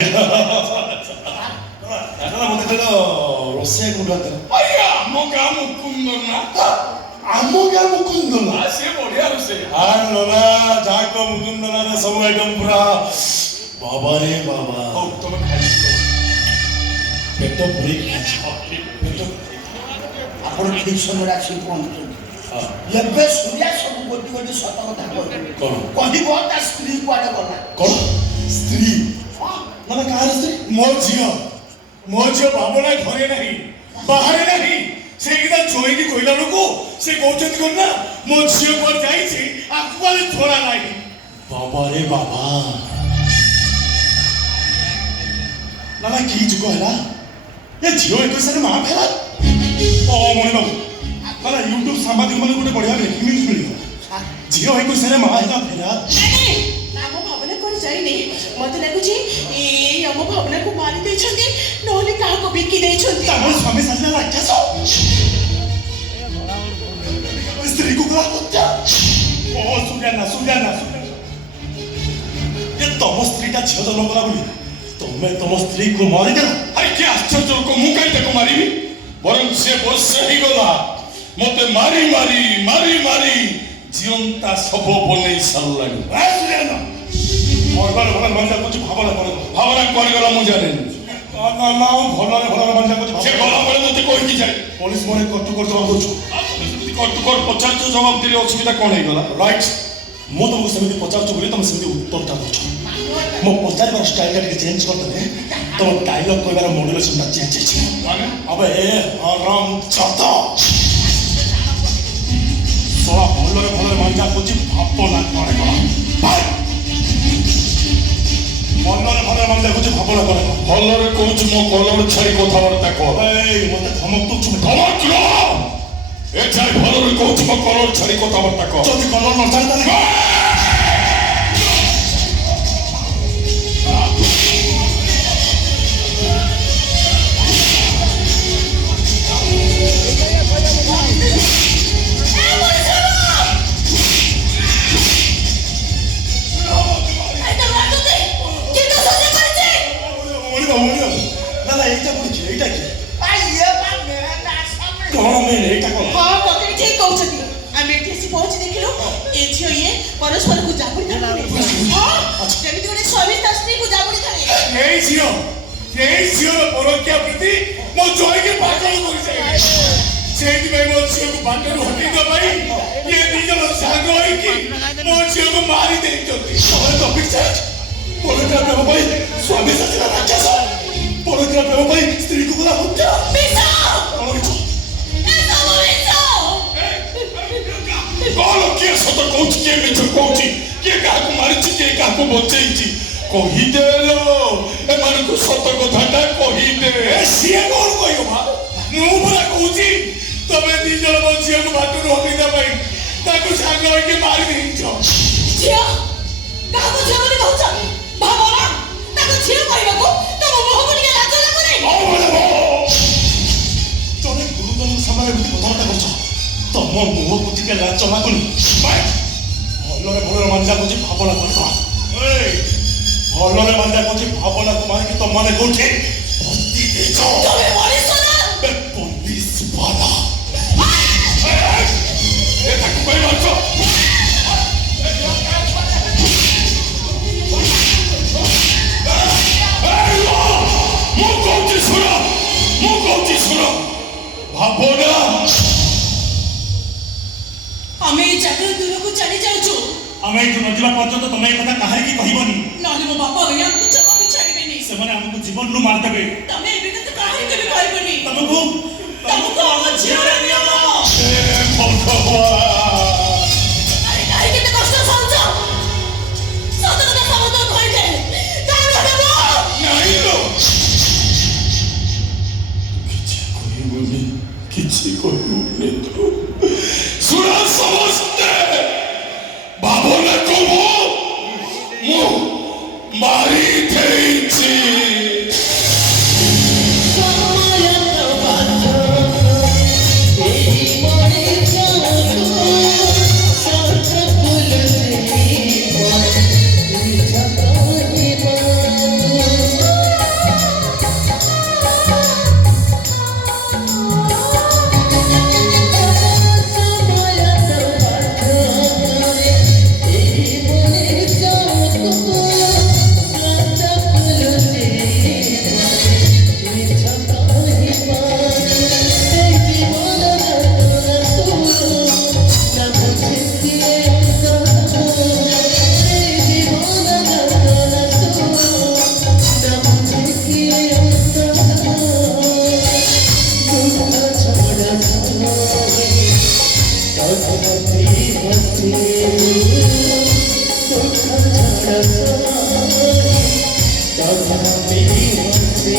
나는 못해도 러시아에 공부한다. 아야 뭐가 묶은거나 안목이 묶은다. 아세 뭐야 그세 알로나 자꾸 묶은다나 서울에 공부라. 바바네 바바. 또는 가지고 백도 브레이크. 백도. ଆପଣ ଠିକ୍ ସମୟରେ ଆସିକି ପହଞ୍ଚୁଛନ୍ତି। ଏବେ ସୂର୍ୟା ସବୁ ଗୋଟି ଗୋଟି ସତ କଥା କହିବ କଣ କହିବ ତା ସ୍ତ୍ରୀ କୁଆଡ଼େ ଗଲା। କଣ ସ୍ତ୍ରୀ ମାନେ କାହାର ସ୍ତ୍ରୀ? ମୋ ଝିଅ ଭାବନା ଘରେ ନାହିଁ ବାହାରେ ନାହିଁ ସେଇଟା ଚୋଇକି କହିଲା ବେଳକୁ ସେ କହୁଛନ୍ତି କଣ ନା ମୋ ଝିଅ କୁଆଡେ ଯାଇଛି ଆକୁ କୁଆଡେ ଛଡ଼ା ନାହିଁ। ବାବାରେ ବାବା ନା କି ଯୁଗ ହେଲା ଏ ଝିଅ ଏକୋଇଶରେ ମା ଫେରା ମଣି ବାବୁ ନା ୟୁଟ୍ୟୁବ ସାମ୍ବାଦିକ ମାନଙ୍କୁ ଗୋଟେ ବଢିଆ ନ୍ୟୁଜ୍ ମିଳିବ ଝିଅ ଏକୋଇଶରେ ମା ହେଲା ଫେରା। ଆମ ଭାବନା କୁଆଡ଼େ ଯାଇନି ମତେ ଲାଗୁଛି ଏଇ ଆମ ଭାବନାକୁ ମାରି ଦେଇଛନ୍ତି ନହେଲେ କାହାକୁ ବିକି ଦେଇଛନ୍ତି। ତାଙ୍କର ସ୍ୱାମୀ ସାଜିଲା ରାକ୍ଷସ ସ୍ତ୍ରୀକୁ କଲା ହତ୍ୟା। ସୁଜ୍ଞାନା ଏ ତମ ସ୍ତ୍ରୀଟା ଝିଅ ଜନ୍ମ କଲା ବୋଲି ତମେ ତମ ସ୍ତ୍ରୀକୁ ମାରିଦେଲ। ଆରେ କି ଆଶ୍ଚର୍ଯ୍ୟ ଲୋକ ମୁଁ କାହିଁ ତାକୁ ମାରିବି ବରଂ ସେ ବର୍ଷେ ହେଇଗଲା ମତେ ମାରି ମାରି ମାରି ମାରି ଜିଅନ୍ତା ଶବ ବନେଇ ସାରିଲାଣି। ଭଲରେ ଭଲରେ ମଜା କରୁଛି ଭାବନା କର ଭାବନା କରିଗଲା ମୁଁ ଜାଣିନି ଭଲରେ ଭଲରେ ମଜା କରୁଛି ସେ ଗଲାବେଳେ ମତେ କହିକି ଯାଏ ପୋଲିସ ମାନେ କଟୁ ଜବାବ ଦଉଛୁ। ପଚାରୁଛ ଜବାବ ଦେଲେ ଅସୁବିଧା କଣ ହେଇଗଲା? ରାଇଟ୍ ମୁଁ ତମକୁ ସେମିତି ପଚାରୁଛୁ ବୋଲି ତମେ ସେମିତି ଉତ୍ତରଟା ଦଉଛ। ମୋ ପଚାରିବାର ଷ୍ଟାଇଲଟା ଟିକେ ଚେଞ୍ଜ କରିଦେଲେ ତମ ଡାଇଲଗ କହିବାର ମଡୁଲେସନଟା ଚେଞ୍ଜ ହେଇଛି। ଆବେ ହରାମ ଜାତ ଶଳା ଭଲରେ ଭଲରେ ମଜା କରୁଛି ଭାବନା କରେ କଣ ଭଲରେ ଭଲରେ ମଜା କରୁଛି ଭାବନା କରେ କଣ ଭଲରେ କହୁଛି ମୋ କଲର ଛାଡ଼ି କଥାବାର୍ତ୍ତା କର। ମତେ ଧମକ ଦଉଛୁ ଧମକ ନ ଏ ଛାଡ଼ି ଭଲରେ କହୁଛି ମୋ କଲର ଛାଡ଼ି କଥାବାର୍ତ୍ତା କର। ଯଦି କଲର ନ ଛାଡ଼ି ତାହେଲେ এইটা বলছি এইটা কি କଣ ମେନ୍ ଏଇଟା କଣ? ହଁ ମତେ ଠିକ କହୁଛନ୍ତି ଆମେ ଏଠି ଆସି ପହଞ୍ଚି ଦେଖିଲୁ ଏ ଝିଅ ଇଏ ପରସ୍ପରକୁ ଜାବୁଡ଼ି ଧରିଲେ। ହଁ ଯେମିତି ଗୋଟେ ସ୍ୱାମୀ ତା ସ୍ତ୍ରୀକୁ ଜାବୁଡ଼ି ଧରେ। ଏଇ ଝିଅର ପରକ୍ଷା ପ୍ରତି ମୋ ଜୟକେ ପାଗଳ କରିସାରିଲାଣି। ସେଇଥିପାଇଁ ମୋ ଝିଅକୁ ବାଟରୁ ହଟେଇବା ପାଇଁ ଇଏ ଦି ଜଣ ସାଙ୍ଗ ହେଇକି ମୋ ଝିଅକୁ ମାରି ଦେଇଛନ୍ତି। ପରକ୍ରିୟା ପ୍ରେମ ପାଇଁ ସ୍ୱାମୀ ସାଥିର ରାକ୍ଷସ ପରକ୍ରିୟା ପ୍ରେମ ପାଇଁ ସ୍ତ୍ରୀକୁ କଲା ହତ୍ୟା। କଣ କିଏ ସତ କହୁଛି କିଏ ମିଛ କହୁଛି କିଏ କାହାକୁ ମାରିଛି କିଏ କାହାକୁ ବଞ୍ଚେଇଛି କହିଦେଲ ଏମାନଙ୍କୁ ସତ କଥାଟା କହିଦେ। ସିଏ କଣ କହିବ ବା ମୁଁ ପୁରା କହୁଛି ତମେ ଦି ଜଣ ମୋ ଝିଅକୁ ବାଟରୁ ହଟେଇବା ପାଇଁ ତାକୁ ସାଙ୍ଗ ହେଇକି ମାରି ଦେଇଛ। ଝିଅ କାହାକୁ ଝିଅ ବୋଲି କହୁଛ? ଭାବନା ତାକୁ ଝିଅ କହିବାକୁ ତମ ମୁହଁକୁ ଟିକେ ଲାଜ ଲାଗୁନି? ଜଣେ ଗୁରୁଜନଙ୍କ ସାମ୍ନାରେ ଏମିତି କଥାବାର୍ତ୍ତା କରୁଛ ତମ ମୁହଁକୁ ଟିକେ ଲାଜ ଲାଗୁନି? ଭଲରେ ଭଲରେ ମଜା କରୁଛି ଭାବନା କରିବ। ଭଲରେ ମଜା କରୁଛି ଭାବନାକୁ ମାରିକି ତମମାନେ କୋଉଠି ଭର୍ତ୍ତି ଦେଇଛ? ତମେ ମଣିଷ ନା? ପୋଲିସ ବାଲା ତାକୁ ପାଇଁ ମାରୁଛ ମୁଁ କହୁଛି ଶୁଣ ଭାବନା ଆମେ ଏ ଜାଗାରୁ ଦୂରକୁ ଚାଲି ଯାଉଛୁ। ଆମେ ଏଠୁ ନ ଯିବା ପର୍ଯ୍ୟନ୍ତ ତମେ ଏ କଥା କାହାରିକି କହିବନି ନହେଲେ ମୋ ବାପା ଭାଇ ଆମକୁ ଜମା ବି ଛାଡ଼ିବେନି। ସେମାନେ ଆମକୁ ଜୀବନରୁ ମାରିଦେବେ। ତମେ ଏବେ କଥା କାହାରିକୁ ବି କହିବନି। ତମକୁ ଆମ ଝିଅର ନିୟମ। ଆରେ କାହିଁ କେତେ କଷ୍ଟ ସହୁଛ? ସତ କଥା ସମସ୍ତଙ୍କୁ କହିଦେ ତାର ହେବ। କିଛି କହିବୁନି ତୁ ଶୁଣ ସମସ୍ତେ ଭାବନାକୁ ମୁଁ ମାରି ଦେଇଛି। Thank you. मेरी हंसी